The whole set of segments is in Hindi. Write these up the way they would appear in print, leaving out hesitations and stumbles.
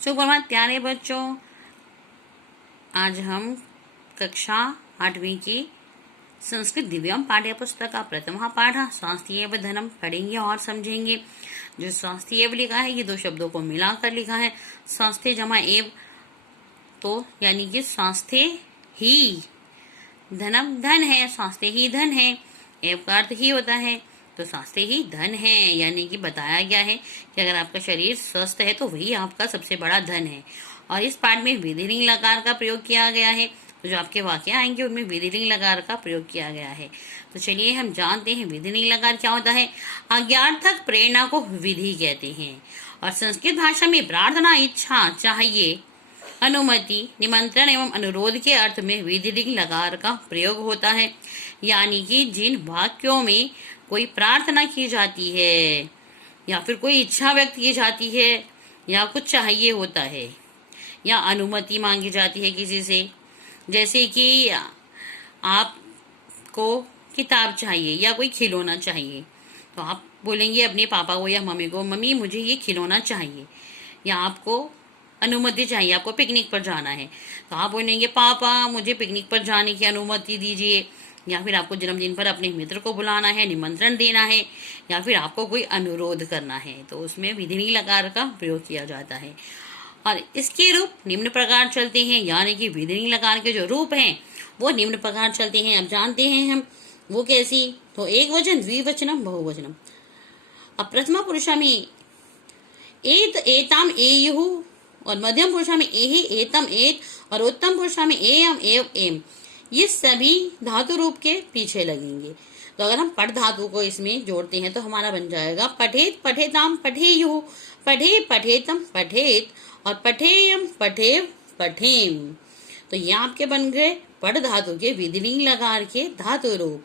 सुप्रभात प्यारे बच्चों, आज हम कक्षा 8वीं की संस्कृत दिव्यम पाठ्य पुस्तक का प्रथम पाठ स्वास्थ्येव धनम पढ़ेंगे और समझेंगे। जो स्वास्थ्येव लिखा है ये दो शब्दों को मिलाकर लिखा है। स्वास्थ्य जमा एव, तो यानी कि स्वास्थ्य ही, धनम धन है, स्वास्थ्य ही धन है, एव का अर्थ ही होता है, तो स्वास्थ्य ही धन है। यानी कि बताया गया है कि अगर आपका शरीर स्वस्थ है तो वही आपका सबसे बड़ा धन है। और इस पाठ में विधिलिंग लकार का प्रयोग किया गया है, तो जो आपके वाक्य आएंगे उनमें विधिलिंग लकार का प्रयोग किया गया है। तो चलिए हम जानते हैं विधिलिंग लकार क्या होता है। आज्ञार्थक प्रेरणा को विधि कहते हैं और संस्कृत भाषा में प्रार्थना, इच्छा, चाहिए, अनुमति, निमंत्रण एवं अनुरोध के अर्थ में विधिलिंग लकार का प्रयोग होता है। यानी कि जिन वाक्यों में कोई प्रार्थना की जाती है या फिर कोई इच्छा व्यक्त की जाती है या कुछ चाहिए होता है या अनुमति मांगी जाती है किसी से, जैसे कि आपको किताब चाहिए या कोई खिलौना चाहिए, तो आप बोलेंगे अपने पापा को या मम्मी को, मम्मी मुझे ये खिलौना चाहिए। या आपको अनुमति चाहिए, आपको पिकनिक पर जाना है, तो आप बोलेंगे पापा मुझे पिकनिक पर जाने की अनुमति दीजिए। या फिर आपको जन्मदिन पर अपने मित्र को बुलाना है, निमंत्रण देना है, या फिर आपको कोई अनुरोध करना है, तो उसमें विधिलिंग लकार का प्रयोग किया जाता है। और इसके रूप निम्न प्रकार चलते हैं, यानी कि विधिलिंग लकार के जो रूप हैं वो निम्न प्रकार चलते हैं। अब जानते हैं हम वो कैसी। तो एक वचन, द्विवचनम, बहुवचनम। अब प्रथमा पुरुषा में एत, एताम, एयुः, और मध्यम पुरुषा में एहि, एतम, एत, और उत्तम पुरुषा में एयम, एव, एम, ये सभी धातु रूप के पीछे लगेंगे। तो अगर हम पठ धातु को इसमें जोड़ते हैं तो हमारा बन जाएगा पठेत, पठेताम, पठेयुः, पठे, पठेतम, पठेत, और पठेयम, पठेव, पठेम। तो ये आपके बन गए पठ धातु के विधिलिंग लकार के धातु रूप।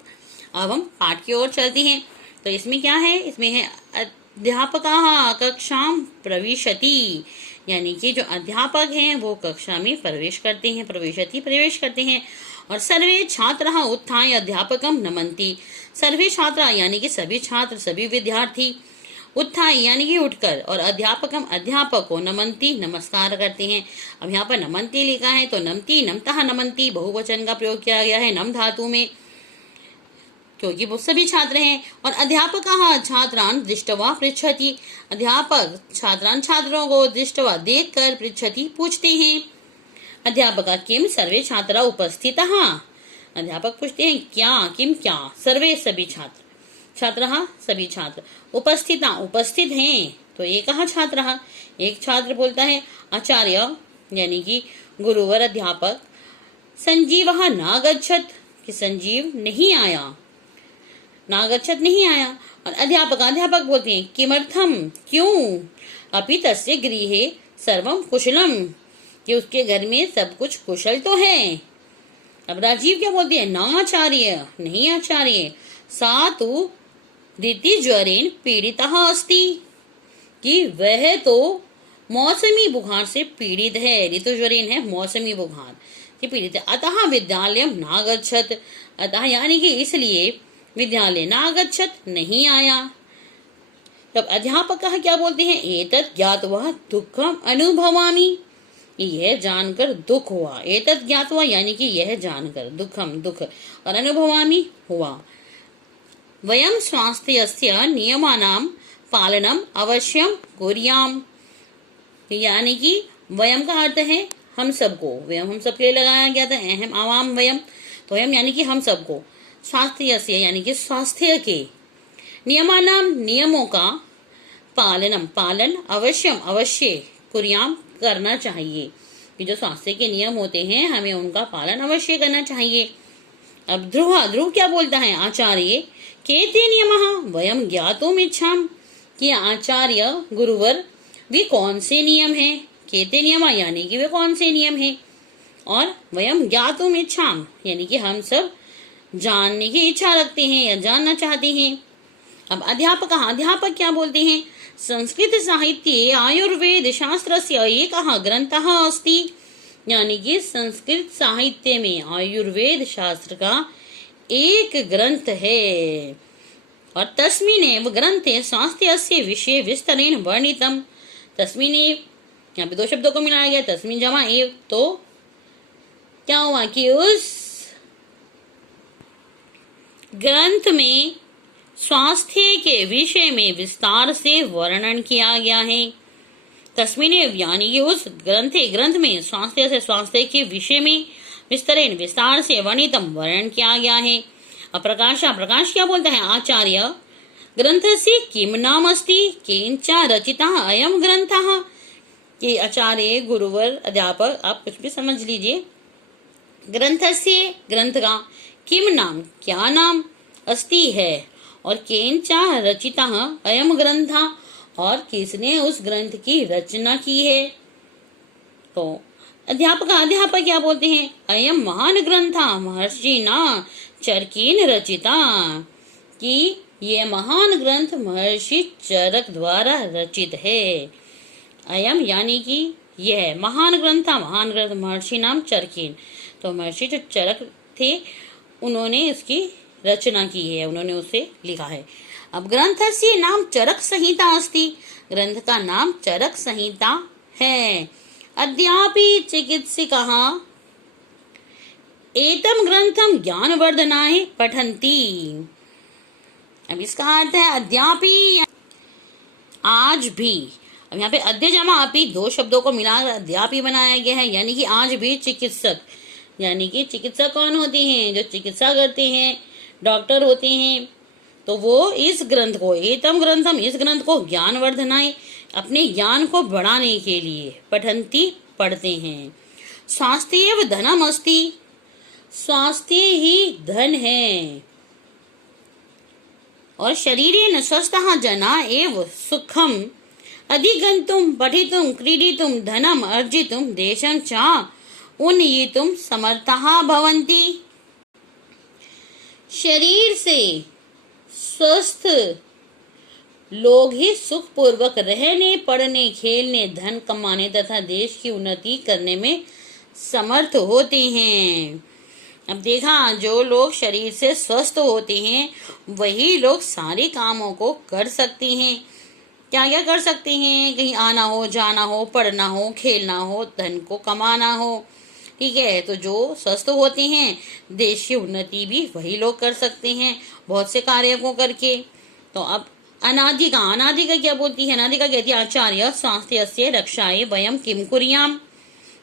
अब हम पाठ की ओर चलते हैं। तो इसमें क्या है, इसमें है अध्यापकाः कक्षां प्रविशति, यानी कि जो अध्यापक हैं वो कक्षा में प्रवेश करते हैं, प्रवेशति प्रवेश करते हैं। और सर्वे छात्राः उत्थाय अध्यापकं नमन्ति, सर्वे छात्रा यानी कि सभी छात्र, सभी विद्यार्थी, उत्थाय यानी कि उठकर, और अध्यापकम अध्यापक को, नमन्ति नमस्कार करते हैं। अब यहाँ पर नमन्ति लिखा है तो नमति, नमतः नमन्ति बहुवचन का प्रयोग किया गया है नम धातु में, क्योंकि वो सभी छात्र हैं। और अध्यापकः छात्रान् दृष्ट्वा पृच्छति, अध्यापक छात्रान् छात्रों को दृष्ट्वा देखकर पृच्छति पूछते हैं। अध्यापक किम, सर्वे छात्रा उपस्थितः, अध्यापक पूछते हैं क्या, किम क्या, सर्वे सभी छात्र, छात्रः सभी छात्र, उपस्थिता उपस्थित हैं, तो एकः छात्रः एक छात्र बोलता है। आचार्य यानी कि गुरुवर अध्यापक, संजीवः नागच्छत्, कि संजीव नहीं आया, नागच्छत् नहीं आया। और अध्यापक अध्यापक बोलते हैं किमर्थम, क्यों, अपि तस्य गृहे सर्वं कुशलम, कि उसके घर में सब कुछ कुशल तो है। अब राजीव क्या बोलते हैं, नाचार्य नहीं आचार्य, सा तो ऋतुज्वरेण पीड़ितः अस्ति, कि वह तो मौसमी बुखार से पीड़ित है। ऋतुज्वरेण है मौसमी बुखार से पीड़ित है। अतः विद्यालयम नागच्छत्, अतः यानी कि इसलिए विद्यालय नागच्छत् नहीं आया। तब अध्यापक क्या बोलते हैं, एतत् ज्ञात्वा दुःखम अनुभवामि, यह जानकर दुख हुआ। एतत् ज्ञात्वा यानी कि यह जानकर, दुःखम दुख, और अनुभवामि हुआ। वयं स्वास्थ्यस्य नियमानां पालनम अवश्यम कुर्याम, यानी कि वयम का अर्थ है हम सबको, वयम हम सबके लिए लगाया गया था, अहम आवाम वयम, तो वयम यानी कि हम सबको, स्वास्थ्यस्य यानी कि स्वास्थ्य के, नियमानाम नियमों का, पालनम पालन, अवश्यम अवश्य, कुर्याम करना चाहिए, कि जो स्वास्थ्य के नियम होते हैं हमें उनका पालन अवश्य करना चाहिए। अब ध्रुव क्या बोलता है, आचार्य केते नियमः वयम ज्ञातुम इच्छाम, कि आचार्य गुरुवर वे कौन से नियम हैं, केते नियम यानी कि वे कौन से नियम हैं, और वयम ज्ञातुम इच्छाम यानी कि हम सब जानने की इच्छा रखते हैं या जानना चाहते हैं। अब अध्यापक क्या बोलते हैं, संस्कृत साहित्ये आयुर्वेद शास्त्रस्य एकः ग्रंथः अस्ति, यानी कि संस्कृत साहित्य में आयुर्वेद शास्त्र का एक ग्रंथ है। और तस्मिन् एव ग्रंथे स्वास्थ्यस्य विषये विस्तरेण वर्णितम्, तस्मिन् यहाँ पे दो शब्दों को मिलाया गया, तस्मिन जमा एव, तो क्या हुआ कि उस ग्रंथ में स्वास्थ्य के विषय में विस्तार से वर्णन किया गया है। तस्मिन यानी कि उस ग्रंथ में स्वास्थ्य के विषय में विस्तार से वर्णितम वर्णन किया गया है। प्रकाश क्या बोलता है आचार्य, ग्रंथस्य किम नाम अस्ति केंचा रचितः अयम ग्रंथः। कि आचार्य, गुरुवर, अध्यापक, आप कुछ भी समझ लीजिए। ग्रंथस्य ग्रंथ का, किम नाम क्या नाम, अस्ति है, और केंचा रचितः अयम ग्रंथः, और किसने उस ग्रंथ की रचना की है। तो अध्यापक क्या बोलते हैं, अयम महान ग्रंथा महर्षिना चरकेन रचिता। कि ये महान ग्रंथ महर्षि चरक द्वारा रचित है। अयम यानी कि यह महान ग्रंथ महर्षि नाम चरकेन। तो महर्षि जो चरक थे उन्होंने इसकी रचना की है, उन्होंने उसे लिखा है। अब ग्रंथस्य नाम चरक संहिता अस्ति, ग्रंथ का नाम चरक संहिता है। अद्यापि चिकित्सकः एतम ग्रंथम ज्ञानवर्धनाय पठन्ति। अब इसका अर्थ है अद्यापि, आज भी। अब यहाँ पे अद्य जमा अपि दो शब्दों को मिलाकर अद्यापि बनाया गया है, यानी कि आज भी चिकित्सक, यानी कि चिकित्सक कौन होते हैं, जो चिकित्सा करते हैं, डॉक्टर होते हैं। तो वो इस ग्रंथ को, एतम ग्रंथम, इस ग्रंथ को ज्ञानवर्धनाय, अपने ज्ञान को बढ़ाने के लिए पठन्ति पढ़ते हैं। स्वास्थ्य एव धनम अस्ति, स्वास्थ्य ही धन है। और शरीरेण स्वस्थः जना एव सुखम अधिगन्तुं पठितुं क्रीडितुं धनम अर्जितुं देशं च उन्नयितुं समर्थः भवन्ति। शरीर से स्वस्थ लोग ही सुख पूर्वक रहने, पढ़ने, खेलने, धन कमाने तथा देश की उन्नति करने में समर्थ होते हैं। अब देखा, जो लोग शरीर से स्वस्थ होते हैं वही लोग सारे कामों को कर सकते हैं। क्या क्या कर सकते हैं, कहीं आना हो, जाना हो, पढ़ना हो, खेलना हो, धन को कमाना हो। ठीक है, तो जो स्वस्थ होते हैं देश की उन्नति भी वही लोग कर सकते हैं बहुत से कार्यों को करके। तो अब अनादिका क्या बोलती है, अनादिका कहती है आचार्य स्वास्थ्यस्य रक्षायै वयम किम कुर्याम।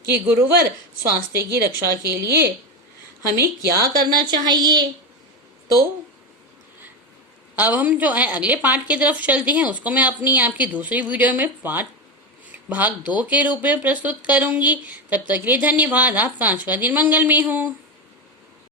कि गुरुवर, स्वास्थ्य की रक्षा के लिए हमें क्या करना चाहिए। तो अब हम जो है अगले पार्ट की तरफ चलते हैं, उसको मैं अपनी आपकी दूसरी वीडियो में भाग 2 के रूप में प्रस्तुत करूंगी। तब तक के लिए धन्यवाद। आपका आज का दिन मंगलमय हो।